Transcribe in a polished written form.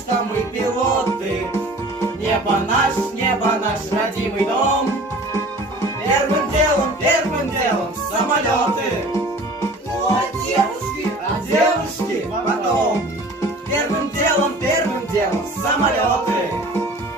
что мы пилоты. Небо наш родимый дом. Первым делом самолеты. Ну а девушки потом. Первым делом самолеты.